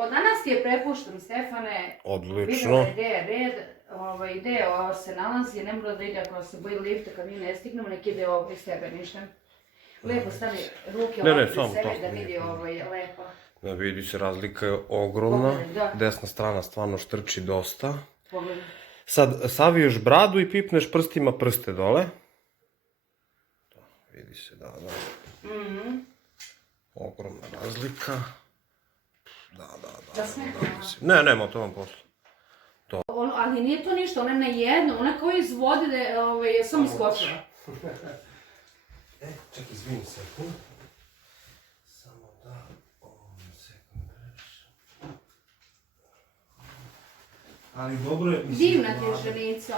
Od danas ti je prepušten, Stefane. Odlično. Gde se nalazi, ne mora da ide ako se boji lifta, kad mi ne stignemo, nek ide ovdje stepeništem. Lepo stavi ruke ovdje za sebe da vidi lepo. Da vidi se, razlika je ogromna. Desna strana stvarno štrči dosta. Pogledaj. Sad saviješ bradu i pipneš prstima prste dole. Vidi se, da. Ogromna razlika. Da. Ne, nema, to vam posle. Ali nije to ništa, ona je na jedno, ona kao iz vode da je sam iskočila. Čekaj, izvini sekund. Samo da, sekund previše. Ali dobro je... Divna ti je ženica,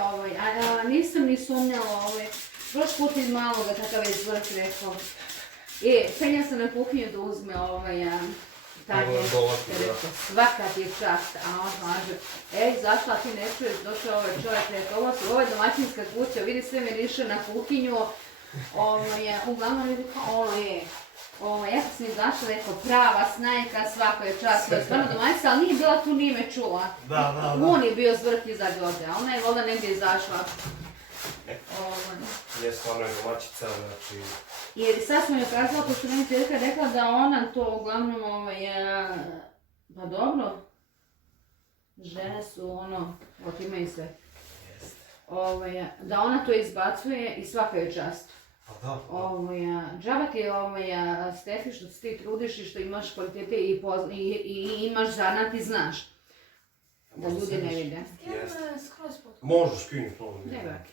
nisam ni sumnjala, prošli put iz maloga takav je zvrk rekao. Penja sam na kuhinju da uzme Tanje, svaka ti je čast, a on kaže, zašla ti ne čuješ, došao ovaj čovjek, rekao, ovo je domaćinska kuća, vidi sve miriše na kuhinju, uglavnom vidi kao, ja sam izašla, rekao, prava snajka, svaka je čast, to je stvarno domaćica, ali nije bila tu, nije me čula. Da. On je bio zvrk iza Đorđe, a ona je voda negdje izašla. Je stvarno je domaćica, znači... Jer sad smo joj kazala, pošto meni tjetka rekla da ona to uglavnom, pa dobro, žene su otimaju sve. Da ona to izbacuje i svaka je čast. Džaba ti je, Stefi, što se ti trudiš i što imaš kvalitete i imaš zanat i znaš. Da ljudi ne vide. Možeš skinuti to. Ne baki.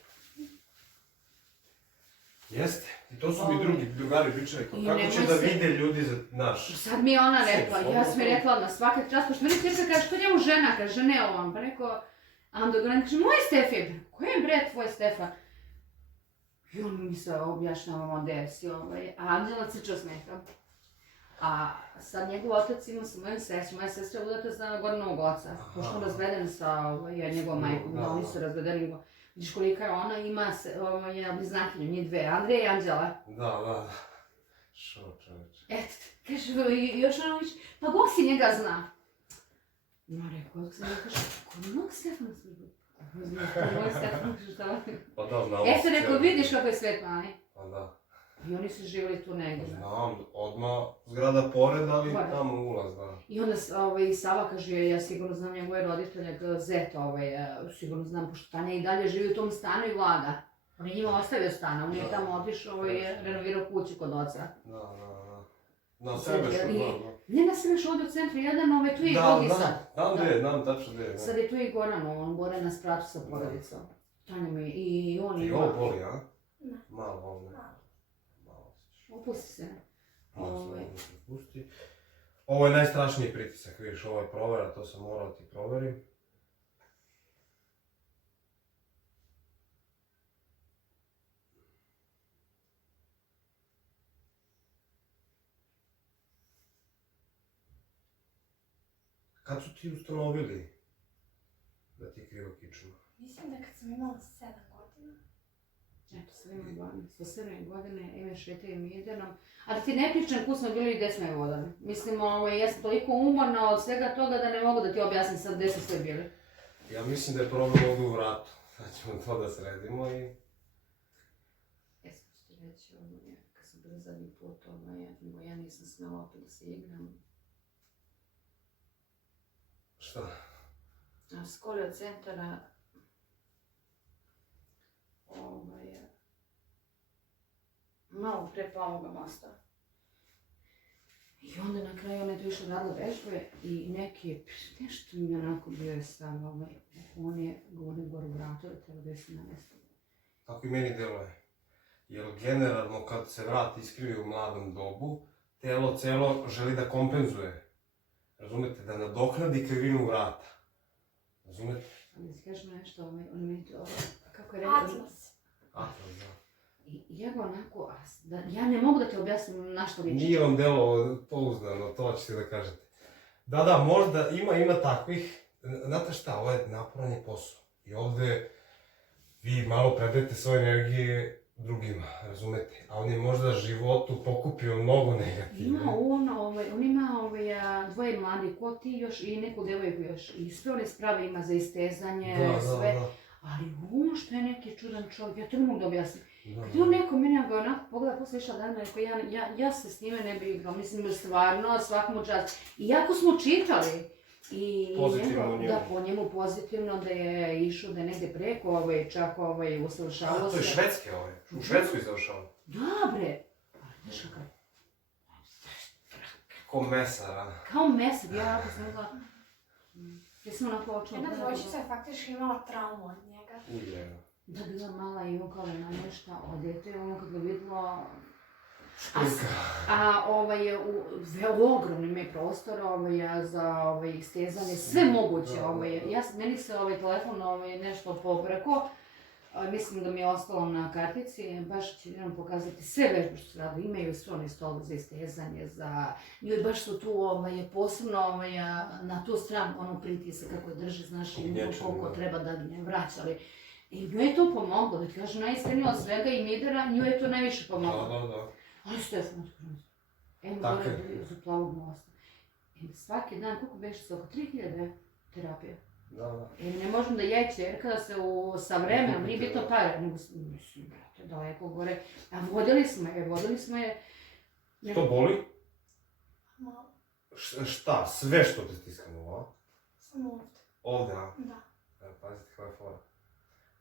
Jeste, i to su mi drugi drugari pričali, kako će da vide ljudi za naš... Sad mi je ona rekla, ja sam je rekla na svaki čas, pošto meni tjetka kaže, što njemu žena, kaže, ne ovom, pa rekao, a onda govorim, kaže, moj Stefi, koji je bre tvoj Stefa? I on mi se objašnjava desi, a Anđela crčao smeka. A sad njegov otac ima sa mojom sestrom, moja sestra je udata za Gornovog oca, pošto on razveden sa njegovom majkom, da oni su razvedeni. Vidiš kolika je ona, ima bliznakinju, njih dve, Andreja i Anđela. Da. Šo čoveče. Eto, kaže, još ona viš, pa Bog si njega zna. No, rekao, dok se ne kaže, ko mnogo Stefana služba? Moj Stefan, kaže, šta vam? Pa da, znamo. Eto, rekao, vidiš kako je svet mali. Pa da. I oni su živjeli tu negdje. Znam, odmah zgrada pored, ali tamo ulaz, da. I onda Sava kaže, ja sigurno znam njegove roditelje, Zeta, sigurno znam, pošto Tanja i dalje živi u tom stanu i vlada. On je njima ostavio stana, on je tamo otišao i renovirao kuću kod oca. Da. Na sebe što znam. Ne na sebe što ovdje u centru, jedan tu je i drugi sad. Znam tačno gdje je. Sad je tu i Goran, on gore na spratu sa porodicom. Tanja mi i on ima... I ovo boli, a? Malo boli. Opusti se. Ovo je najstrašniji pritisak, vidiš, ovo je provera, to sam morao ti proverim. Kad su ti ustanovili da ti je krivo kično? Mislim da kad sam imala 7 godina. Eto, sad imam 7 godine, ime šetaju Mijedenom. Ali ti ne pričam kud smo bili i gdje smo je vodali. Mislim, ja sam toliko umorna od svega toga da ne mogu da ti objasnim sad gdje smo sve bili. Ja mislim da je problem ovdje u vratu. Sad ćemo to da sredimo i... Jesmo što reći, kad sam bila zadnji put, nego ja nisam smjela opet da se igram. Šta? Skoro od centara... malo pre Plavoga mosta. I onda na kraju ona je tu išla radila vežbe i nešto mi je onako bio je stav, on je gore u vratu, treba da se namesti. Tako i meni deluje. Jer generalno kad se vrat iskrivi u mladom dobu, telo celo želi da kompenzuje. Razumete, da nadoknadi krivinu vrata. Razumete? Ali ti kažem nešto, on je meni to, kako je rekao... Atlas. Atlas, da. I ja ga onako, ja ne mogu da ti objasnim na što liči. Nije vam delo pouzdano, to ćete da kažete. Da, možda ima takvih. Znate šta, ovo je naporan je posao. I ovdje vi malo predajete svoje energije drugima, razumete? A on je možda životu pokupio mnogo negativno. On ima dvoje mladi, ko ti još i neku devojku još. I sve one sprave ima za istezanje, sve. Da. Ali on što je neki čudan čovjek, ja to ne mogu da objasnim. Kad je on neko mene onako pogleda posle išla dana, rekao ja se s njime ne bi igrao, mislim stvarno svak mu čast. Iako smo čitali, pozitivno njemu. Da, po njemu pozitivno da je išao da je negde preko, čak usavršavao se. To je Švedske u Švedsku je završao. Da bre, znaš kakav. Ko mesar, a? Kao mesar, ja ako sam mogla... Ja sam onako očela... Jedna dvojčica je faktički imala traumu od njega. Udjeno. Da, bila mala i ukala na nešto od dete, ono kad ga vidjela... Ogromno je prostor za istezanje, sve moguće. Meni se telefon nešto popreko, mislim da mi je ostalo na kartici, baš ću vam pokazati sve vežbe što se radi. Imaju sve one stole za istezanje, njoj baš su tu posebno na tu stranu pritisak kako je drži, znaš, koliko treba da ne vraćali. I njoj je to pomoglo, da kažem najiskrenije od svega i Midera, njoj je to najviše pomoglo. Da. Ali Stefan skroz. Gore za plavog mosta. Svaki dan, koliko beše se oko 3000 terapija. Da. Ne možemo da jeće, jer kada se sa vremenom, nije bitno pare, nego mislim, brate, daleko gore. A vodili smo je... Što boli? Malo. Šta? Sve što te stiskamo, a? Samo ovdje. Ovdje, a? Da. Pazite koja je fora.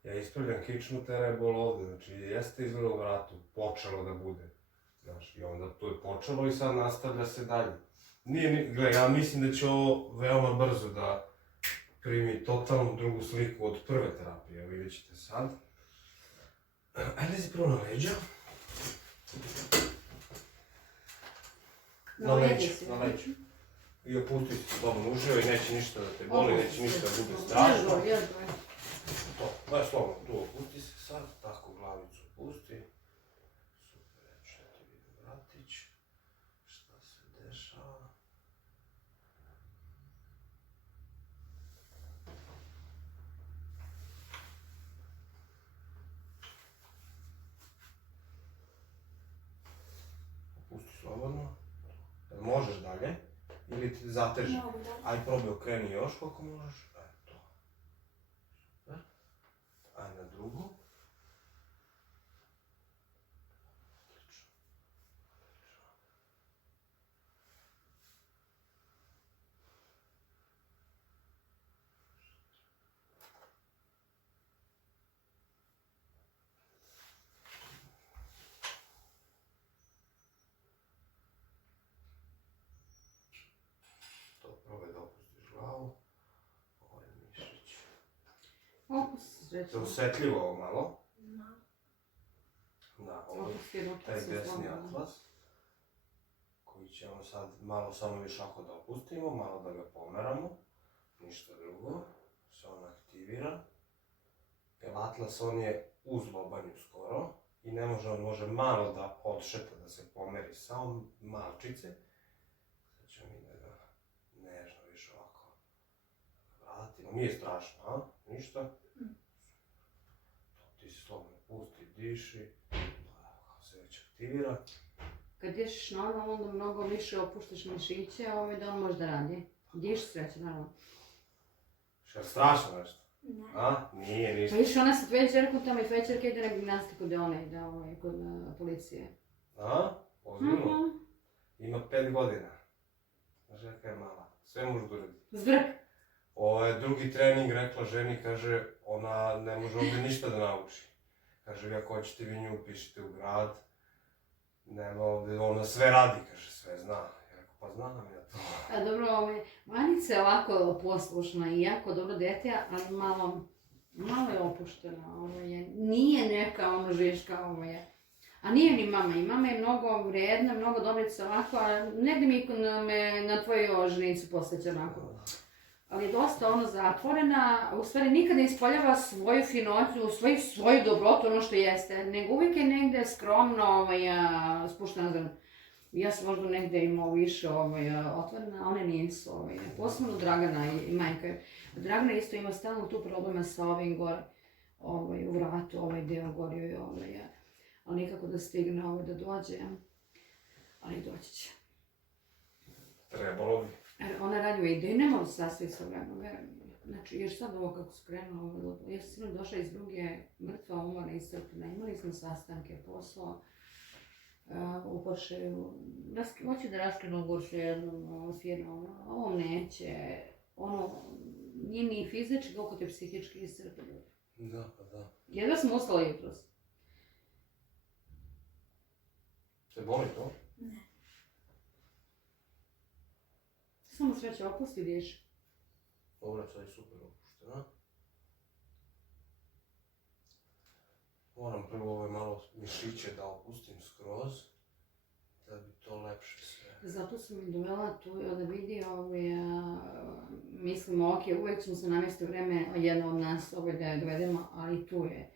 Ja ispravljam kičmu, tera je bol ovdje, znači jeste izgleda u vratu, počelo da bude. Znaš, i onda to je počelo i sad nastavlja se dalje. Gle, ja mislim da će ovo veoma brzo da primi totalno drugu sliku od prve terapije, vidjet ćete sad. Ajde lezi prvo na leđa. Na leđa. I opusti se slobodno uživo i neće ništa da te boli, neće ništa da bude strašno. Daj slobodno, tu opusti se sad, tako glavicu opusti. Super, ja ti vidim vratić. Šta se dešava? Opusti slobodno. Možeš dalje? Ili ti zateži? Mogu dalje. Aj probaj okreni još koliko možeš. Eto. Super. Aj na drugu. Probaj da opustiš glavu. Ovo je mišić. Je osjetljivo ovo malo? Da, ovo je taj desni atlas. Koji ćemo sad malo samo još ako da opustimo, malo da ga pomeramo. Ništa drugo. Se on aktivira. Jer atlas on je uz lobanju skoro. I ne može, on može malo da odšeta, da se pomeri samo malčice. Sad ćemo mi da ga nežno više ovako vratimo. Nije strašno, a? Ništa? Ti se slobodno pusti, diši. Kako se već aktivira. Kad dišiš normalno, onda mnogo više opuštaš mišiće, da on može da radi. Diši sreće, naravno. Što je strašno nešto? Ne. A? Nije, ništa. Pa išla ona sa tvoje čerkom tamo i tvoje čerke ide na gimnastiku gdje ona ide kod policije. A? Ozbiljno? Ima 5 godina. Znaš jaka je mala. Sve može da uradi. Zbrk! Ovo je drugi trening, rekla ženi, kaže, ona ne može ovdje ništa da nauči. Kaže, vi ako hoćete vi nju upišite u grad. Nema ovdje, ona sve radi, kaže, sve zna. Ja rekao, pa znam ja to. A dobro, Manica je ovako poslušna i jako dobro dete, ali malo je opuštena. Nije neka žiška. A nije ni mama, i mama je mnogo vredna, mnogo dobrica ovako, a negdje mi me na tvoju ženicu posjeća onako. Ali je dosta zatvorena, u stvari nikad ne ispoljava svoju finoću, svoju dobrotu, ono što jeste, nego uvijek je negdje skromno spuštena zrna. Ja sam možda negdje imao više otvorena, a one nisu. Posebno Dragana i majka. Dragana isto ima stalno tu problema sa ovim gore, u vratu, ovaj deo gorio. ali nikako da stigne da dođe, ali doći će. Trebalo bi. Ona radi i ne može sastaviti sa vremenom, znači još sad ovo kako su krenula, ja sam sinoć došla iz druge mrtva, umorna, iscrpljena, imali smo sastanke, posao, u Porševu, hoću da raskrenu Buršu jednom firmom, ovom neće, nije ni fizički, koliko te psihički iscrpljeni. Da, pa da. Jedva smo ustali jutros. Te boli to? Ne. Samo sreće opusti, ideš. Dobro, sad je super opuštena. Moram prvo ove malo mišiće da opustim skroz, da bi to lepše sve. Zato sam mi dovela tu da vidi, mislimo, ok, uvijek ćemo se namjesti vreme jedna od nas da je dovedemo, ali tu je.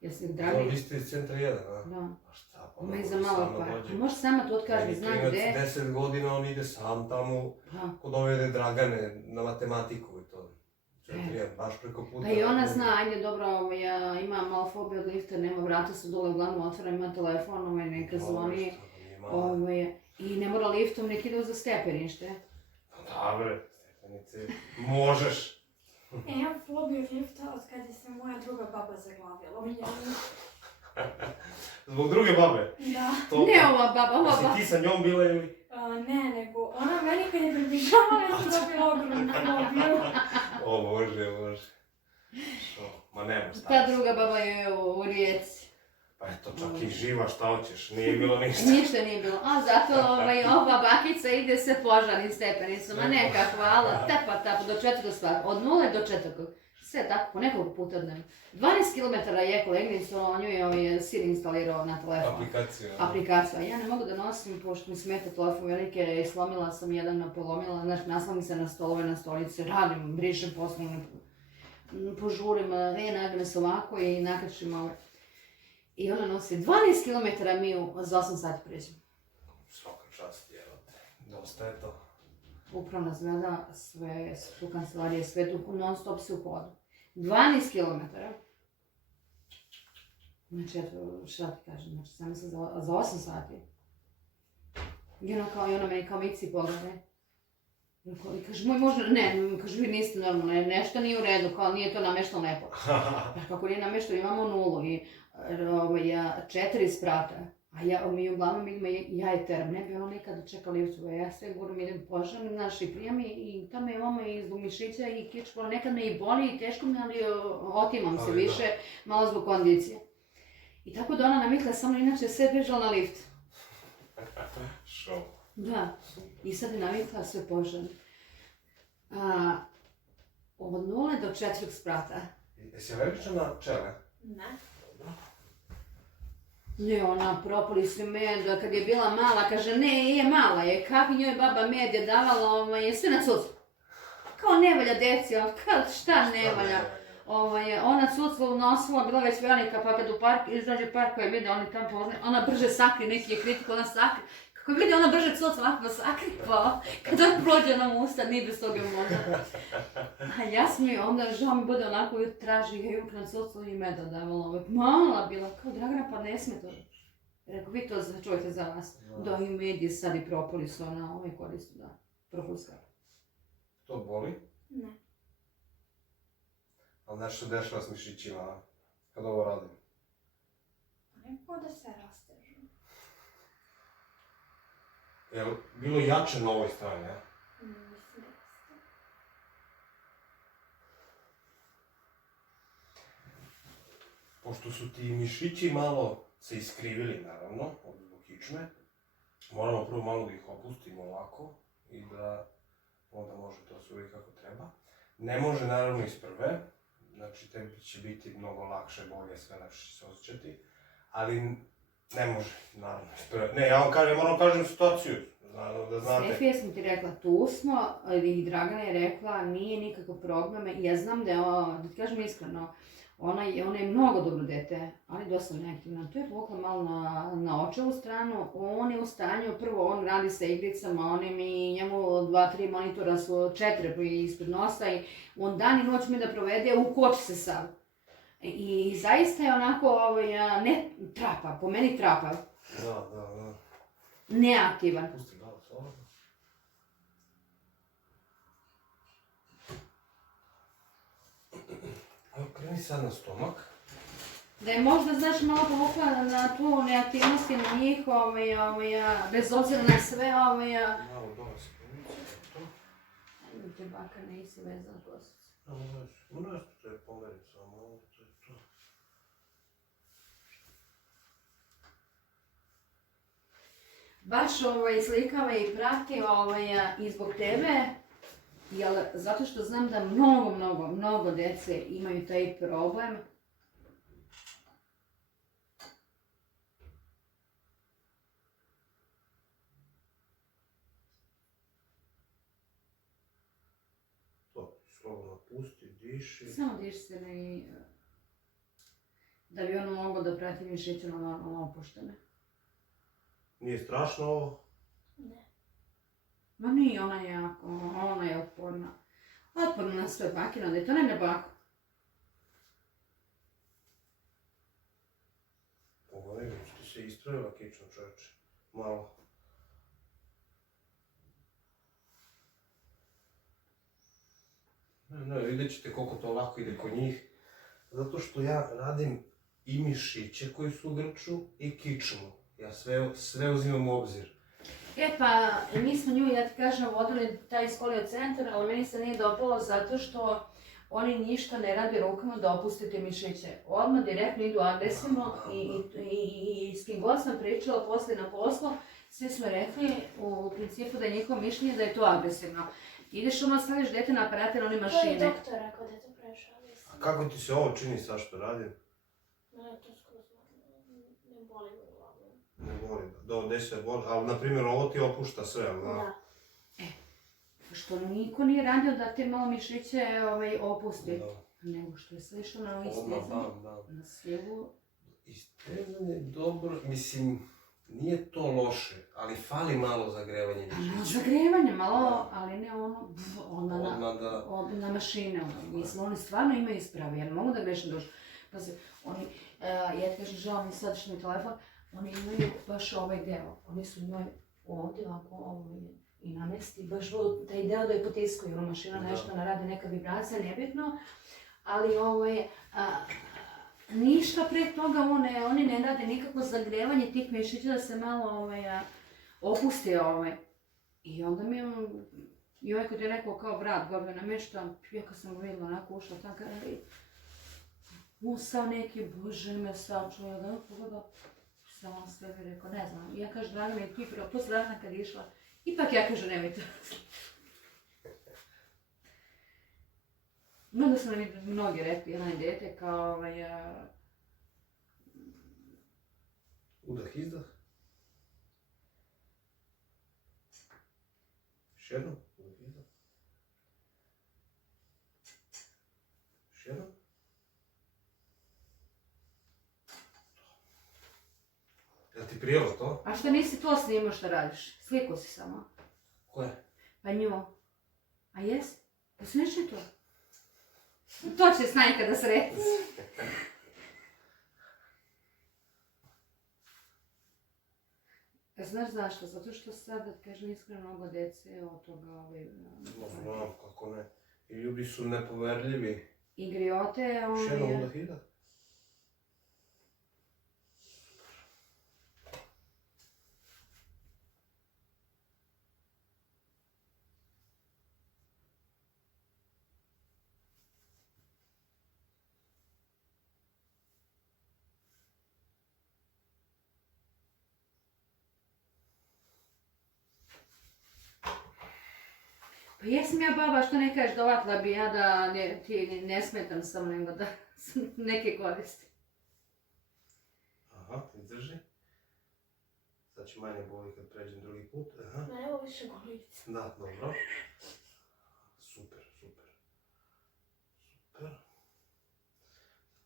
Jesi dragi? Vi ste iz centra 1, a? Da. A šta, pa Ma i za malo pa. Može sama tu otkaži, zna gdje. 10 godina on ide sam tamo, kod ove Dragane na matematiku i to. Baš preko puta. Pa i ona zna, ajde dobro, ja imam malo fobiju od lifta, nema, vrata su dole, uglavnom otvara, ima telefon, neka zvoni. I ne mora liftom, nek ide za stepenište. Da bre, stepenice, možeš. Ja imam fobiju od lifta od kada se moja druga baba zaglavila u njemu. Zbog druge babe? Da. Ne ova baba, Jesi ti sa njom bila ili? Ne, nego ona meni kad je približavala, ja sam dobila ogromnu fobiju. O, može. Što? Ma nema šta. Ta druga baba je u Rijeci. Pa eto, čak i živa, šta hoćeš, nije bilo ništa. Ništa nije bilo, a zato ova bakica ide se požarnim stepenicama, neka hvala, tapa, do 4. spava, od 0 do 4. Sve tako, po nekoliko puta dnevno. 12 km je kolegnica, on ju je sin instalirao na telefon. Aplikacija. Ja ne mogu da nosim, pošto mi smeta telefon velike, slomila sam jedan, polomila, znači naslonim se na stolove, na stolice, radim, brišem poslovno, požurim, nagne se ovako i nakačim malo. I ona nosi 12 km mi za 8 sati pređemo. Svaka čast, jevate. Dosta je to. Upravna zgrada, sve tu kancelarije, sve tu non stop se u hodu. 12 km. Znači, eto, šta ti kažem, znači, sam mislim za 8 sati. I ona meni kao mici poglede. I kaže, moj možda, ne, kaže, vi niste normalno, nešto nije u redu, kao nije to nameštalo lepo. Kako nije nameštalo, imamo 0 i 4 sprata. A mi uglavnom idemo, ja je teram, ne bi ono nekada čekali lift, ja sve govorim, idem požarno, naši prijemi i tamo imamo i zbog mišića i kičbol, nekad me i boli i teško mi, ali otimam se više, malo zbog kondicije. I tako da ona navikla, samo inače sve bežala na lift. Šo? Da, i sad je navikla sve požarno. Od 0 do 4 sprata. Jesi alergična na pčele? Ne. Ne, ona propali sve med, kad je bila mala, kaže ne, je mala je, kako njoj baba med je davala, je sve na cucu. Kao ne valja deci, šta ne valja? Ona cucla unosila, bila već velika, pa kad u park, izađe park koja vide, oni tam poznaju, ona brže sakri, neki je kritika, ona sakri. Kako vidi, ona brže cucla, ovako sakri, pa kad on prođe nam usta, nije bez toga možda. A ja sam mi onda, žao mi bude onako, traži, ja uvijek na cuclu i meda davala, mala bila, kao Dragana, pa ne smije to. Rekao, vi to čujete za vas. Da, i mediji sad i propolis, ona koristu, da, propolis kako. To boli? Ne. Ali nešto se dešava s mišićima, kad ovo radim? Neko da se rastežu. Jel bilo jače na ovoj strani, ja? Mislim da jeste. Pošto su ti mišići malo se iskrivili, naravno, od zbog kičme, moramo prvo malo da ih opustimo ovako i da onda može to sve uvijek kako treba. Ne može naravno iz prve, znači tebi će biti mnogo lakše, bolje, sve lepše će se osjećati, ali ne može, naravno, iz prve. Ne, ja moram kažem situaciju, da znate. Stefija sam ti rekla, tu smo, i Dragana je rekla, nije nikakav problem, ja znam da je, da ti kažem iskreno, ona je mnogo dobro dete, ali dosta neaktivna. Tu je povukla malo na očevu stranu, on je u stanju, prvo on radi sa igricama, njemu 2-3 monitora su 4 ispred nosa i on dan i noć mi da provede, ukoči se sav. I zaista je onako, ne trapa, po meni trapa, Da. neaktivan. Pusti malo slobodno. Evo, kreni sad na stomak. Da je možda, znaš, malo povukla na tu neaktivnosti na njih, bez obzira na sve, Malo dole se pomici, to. Ajde te baka, nisi vezan kosicu. U nas to je pomerit samo, ovo to je to. Baš slikava i prati i zbog tebe, zato što znam da mnogo djece imaju taj problem. Slobodno pusti, diši. Samo diši se da bi ono moglo da prati mišiću normalno opuštene. Nije strašno ovo? Ne. Ma nije, ona je otporna. Otporna na sve bakina, da je to ne bako. Pogledaj, ti se ispravila kično, čovječe. Malo. Ne, vidjet ćete koliko to lako ide kod njih. Zato što ja radim i mišiće koji su u grču i kičmu. Ja sve uzimam u obzir. Pa, mi smo nju, ja ti kažem, vodili taj skolio centar, ali meni se nije dopalo zato što oni ništa ne rade rukama da opuste te mišiće. Odmah direktno idu agresivno i s kim god sam pričala poslije na poslu, svi smo rekli u principu da je njihovo mišljenje da je to agresivno. Ideš staviš dete na aparate na one mašine. To je doktor rekao da je to previše agresivno. A kako ti se ovo čini sad što radim? Ne, to skoro ne boli me glavu. Ne boli, do 10 boli, ali na primjer ovo ti opušta sve, ali da? Što niko nije radio da te malo mišiće opusti. Da. Nego što je sve išlo na ovo Odmah, istezanje, da. na silu. Istezanje je dobro, mislim, nije to loše, ali fali malo zagrevanje mišića. Zagrevanje malo, ali ne onda Odmah na mašine. Mislim, oni stvarno imaju isprave, jer mogu da grešno dođu. Pazi, oni, ja ti kažem, žao mi sadašnji telefon, oni imaju baš ovaj deo. Oni su njoj ovdje ovako i namesti, baš taj deo da je potiskuju, mašina nešto naradi, neka vibracija, nebitno. Ali ništa pre toga, oni ne rade nikakvo zagrevanje tih mišića da se malo opuste. I onda mi i ovaj kad je rekao kao brat gore namješta, ja kad sam vidjela onako ušla tako, usao neki, bože me sačuo, ja da pogledao, sam on sve mi rekao, ne znam, ja kažem, draga mi je ti posle Dragana kad je išla, ipak ja kažem, nemojte. Onda su mi mnogi rekli, jedan je dete kao Udah, izdah. Još jednom. Udah, izdah. Još jednom. Jel ti prijelo to? A što nisi to snimao što radiš? Sliku si samo. Koje? Pa nju. A jesi? Pa smišli to? To će snaj kada sretni. Znaš zašto? Zato što sad, da kažem iskreno, mnogo djece od toga Znam, kako ne. I ljudi su nepoverljivi. i griote, Još jednom udah, izdah. Pa jesam ja baba, što ne kažeš dovatla bi ja da ti ne smetam sam, nego da neke koristi. Aha, izdrži. Sad će manje boli kad pređem drugi put. Aha. Ne, evo više golica. Da, dobro. Super.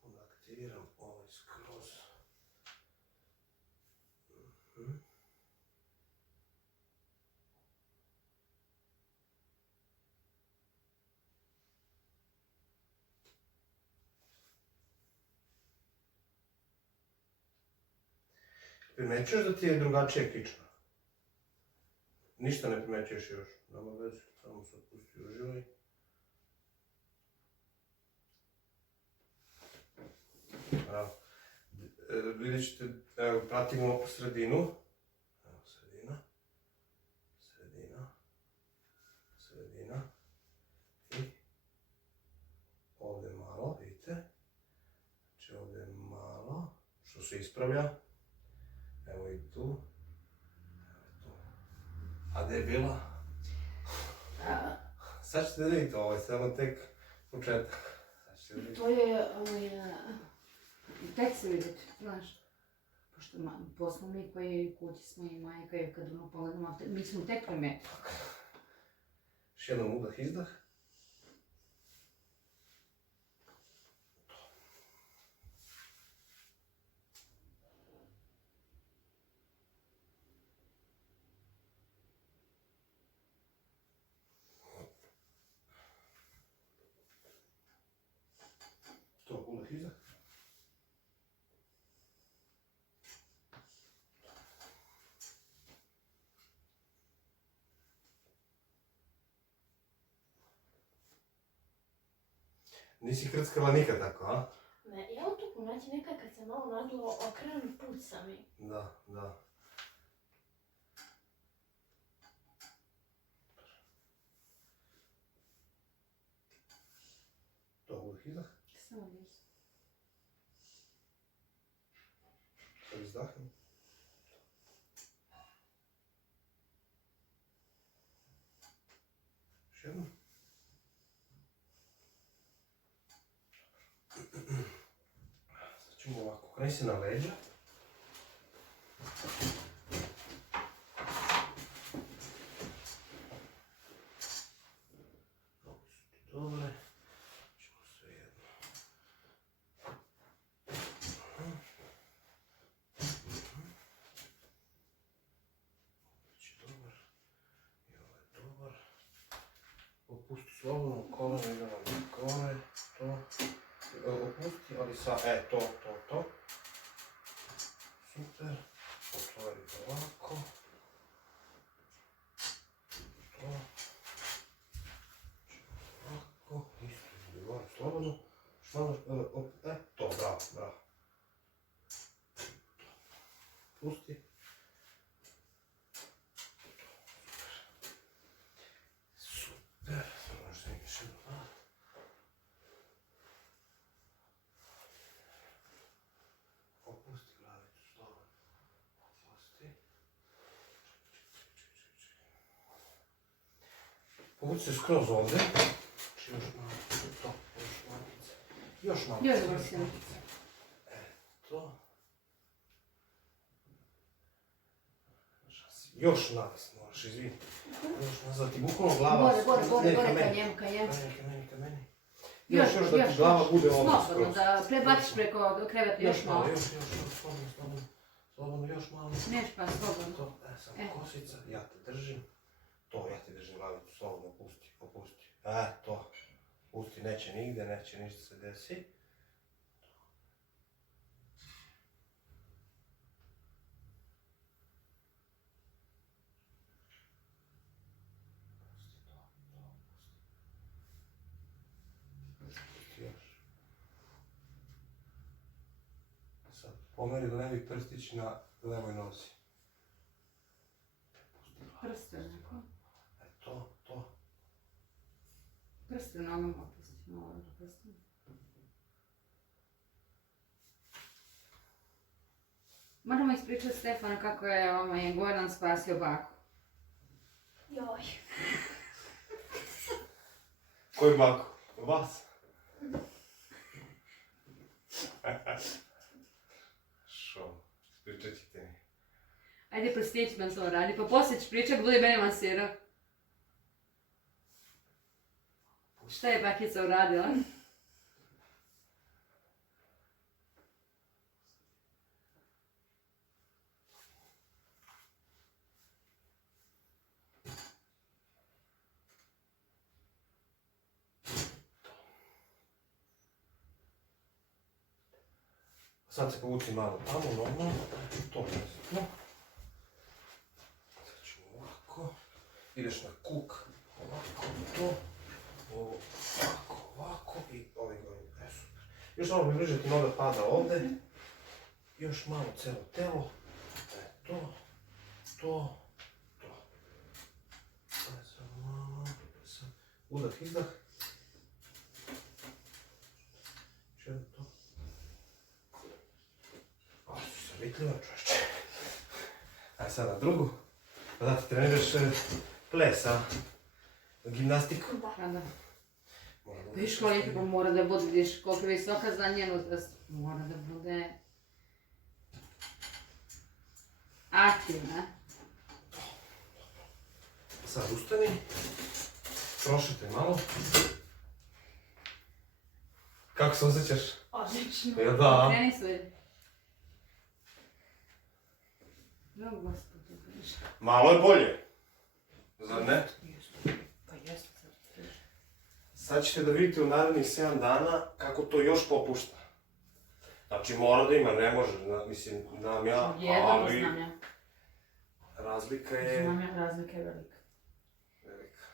Onda aktiviram ovaj skroz. Primećuješ da ti je drugačije kičma? Ništa ne primećuješ još. Nema veze, samo se pusti uživaj. Bravo. Vidjet ćete, evo, pratimo sredinu. Evo, sredina. I ovdje malo, vidite. Znači ovdje malo, što se ispravlja. Evo i tu. A gdje je bila? Sad ćete vidjeti, ovo je samo tek početak. To je, tek se vidjeti, znaš. Pošto posle mi koji kući smo i majka je kad ono pogledamo, mi smo tek primetili. Još jedan udah, izdah. To, udah, izdah. Nisi krckala nikad tako, a? Ne, ja u toku noći nekad kad sam malo naglo okrenem, puca mi. Da. To, udah, izdah. Samo nisu. Sad izdahnem. Još jednom. Sad ćemo ovako, okreni se na leđa. Noge su ti dobre. Ćemo sve jedno. Znači dobar. I ovo je dobar. Opusti slobodno koleno, idemo na gore. To. Opusti, ali sa, to. Super. Otvori ovako. To. Ovako. Isto ide gore, slobodno. Malo, to, bravo. Pusti. Super. Možda im još jedno malo. Opusti glavicu, slobodno. Opusti. Povuci se skroz ovdje. Znači još malo. To, još malo. Još malo. To. Još nas moraš, izvini. Još nazad ti bukvalno glava... Gore, ka njemu. Ka meni. Još da ti glava bude ovdje skroz. Slobodno, da prebaciš preko kreveta još malo. Još, slobodno, još malo. Nešpa, slobodno. To, samo kosica, ja te držim. To, ja ti držim glavicu, slobodno, opusti. To. Pusti, neće nigde, neće ništa se desi. Sad pomeri levi prstić na levoj nozi. Prste, neko. To. Prste nogama opusti, malo do prste. Moramo ispričati Stefanu kako je Goran spasio baku. Joj. Koju baku? Vas? Šo? Ispričat ćete mi. Ajde prstić me to radi, pa poslije ću pričat, bude mene masirao. Šta je bakica uradila? Sad se povuci malo tamo, normalno. To ne znam. Sad ćemo ovako. Ideš na kuk. Ovako, to. Ovo, ovako i ovaj gore. Super. Još malo približiti noga pada ovde. Još malo celo telo. To. Sad malo. Udah, izdah. Še je to? Ovo su se vitljiva, čovječe. Ajde sad na drugu. Pa da ti treniraš ples, a? Gimnastiku? Da. Viš koliko pa mora da bude, viš koliko je visoka za njenu, mora da bude aktivna. Sad ustani. Prošetaj malo. Kako se osjećaš? Odlično. Jel da? Kreni sve. No, gospode, Bože. Malo je bolje. Zar ne? Pa jeste sad. Sad ćete da vidite u narednih 7 dana kako to još popušta. Znači mora da ima, ne može, mislim, znam ja, Jedno ali znam ja. razlika je Znam ja, razlika je velika. velika.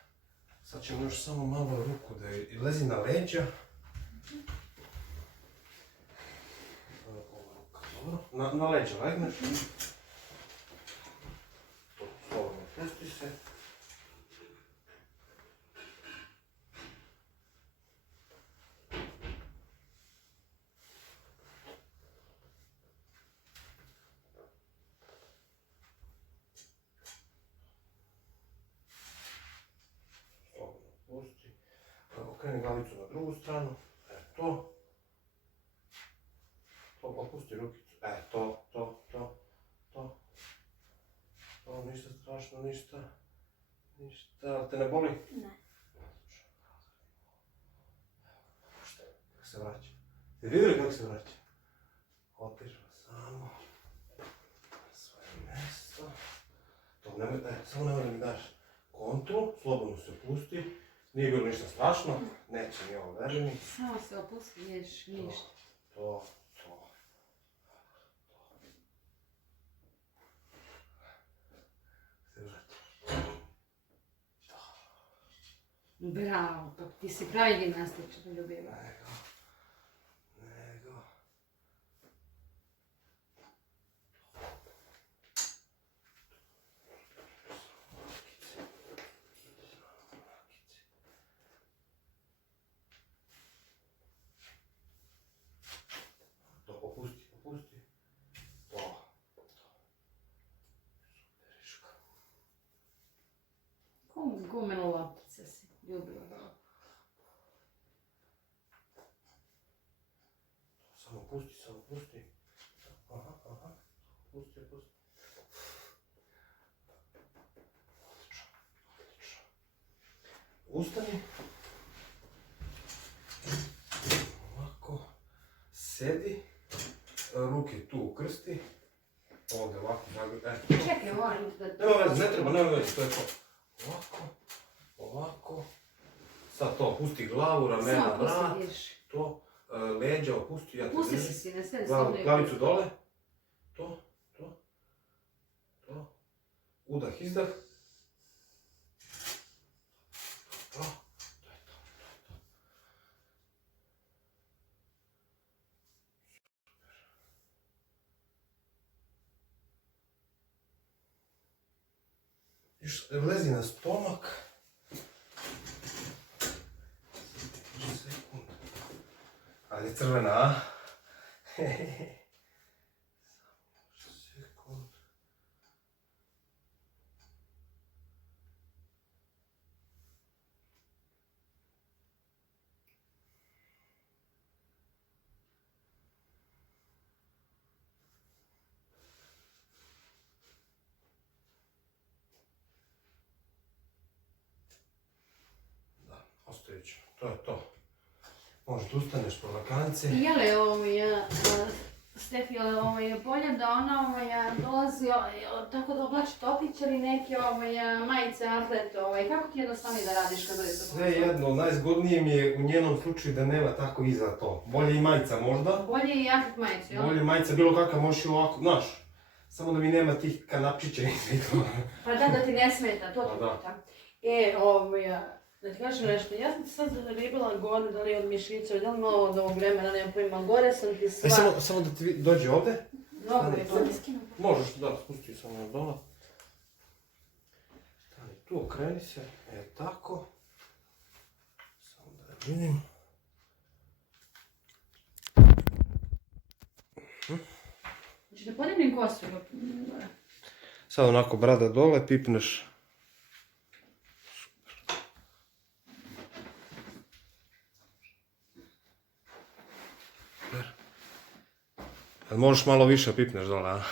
Sad ćemo još samo malo ruku da je, lezi na leđa. Ova ruka, dobro. Na leđa legneš. To, slobodno pusti se. Pusti. Okreni glavicu na drugu stranu. To. To, opusti rukicu. To. To, ništa strašno, ništa. Ništa, te ne boli? Ne. Kako se vraća? Ste vidjeli kako se vraća? Otišla samo. Na svoje mjesto. To nemoj, samo nemoj da mi daš kontru, slobodno se opusti. Nije bilo ništa strašno, neće mi ovo verini. Samo se opusti, ješ ništa. To. Se vraća. Bravo, pa ti si pravi gimnastičar, ljubiva. Nego. To, opusti. To. Superiška. Gumenu loptice si, ljubiva. Samo pusti. Aha. Pusti. Odlično. Ustani. Ovako. Sedi. Ruke tu ukrsti. Ovdje ovako. Čekaj, moram da... Nema veze, to je to. Ovako. Sad to, pusti glavu, ramena, Samo vrat. pusti, ješ. To, leđa opusti, ja te Pusti držim. si na sve, slobodno. Glavicu dole. To. Udah, izdah. To je to. Još lezi na stomak. Sekund. Ali crvena, a? Sekund. Ostavit ću. To je to. Možda ustaneš po lakance. Jele ovo ja Stefi bolje da ona dolazi tako da oblači topić ili neke majice, atlete, kako ti jednostavnije da radiš kad dođeš do Sve jedno, najzgodnije mi je u njenom slučaju da nema tako iza to. Bolje i majica možda. Bolje i atlet majicu, jel? Bolje majica, bilo kakav možeš i ovako, znaš. Samo da mi nema tih kanapčića i to. Pa da ti ne smeta, to ti Pa pita. Da ti kažem nešto, ja sam ti sad zaribila gore, da li od mišića, da li malo od ovog vremena, nemam pojma, gore sam ti sva... Samo da ti dođe ovde. Mnogo je to. Možeš, da, spusti samo na dole. Stani tu, okreni se, tako. Samo da vidim. Znači da podignem kosu. Sad onako brada dole, pipneš. Možeš malo više pipneš dole, a?